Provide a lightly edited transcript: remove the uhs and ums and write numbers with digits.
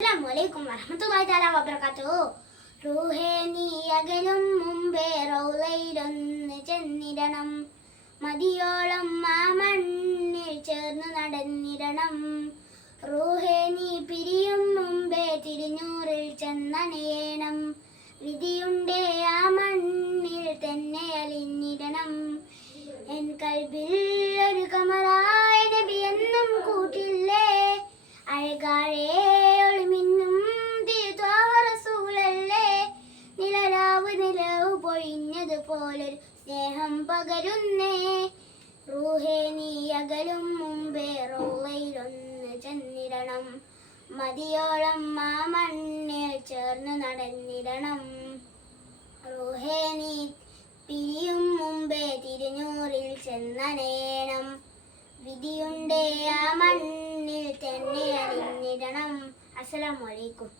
അസ്സലാമു വറഹ്മത്തുള്ളാഹി തആല വബറകാതുഹു. റൂഹേ നീ അകലും മുമ്പേ റൗളയിലൊന്ന് ചെന്നിടണം, മതിയോളം ആ മണ്ണിൽ ചേർന്ന് നടന്നിടണം. റൂഹേ നീ പിരിയും മുമ്പേ തിരുനൂറിൽ ചെന്നണയണം, വിധിയുണ്ടേ ആ മണ്ണിൽ തന്നെ അലിഞ്ഞിടണം. എൻ കൽബിൽ ഒരു കമറായ നബി എന്നും കൂട്ടില്ലേ, അഴകാഴേ ഒളിമിന്നും റസൂലല്ലേ. നിലവ് പൊഴിഞ്ഞതുപോലൊരു സ്നേഹം പകരുന്നേ. റൂഹേ നീ അകലും മുമ്പേ റൗളയിലൊന്ന് ചെന്നിടണം, മതിയോളം ആ മണ്ണിൽ ചേർന്ന് നടന്നിടണം. റൂഹേ നീ പിരിയും മുമ്പേ തിരുനൂറിൽ ചെന്നണയണം, വിധിയുണ്ടേ ആ മണ്ണിൽ തന്നെ അലിഞ്ഞിടണം. അസ്സലാമു അലൈക്കും.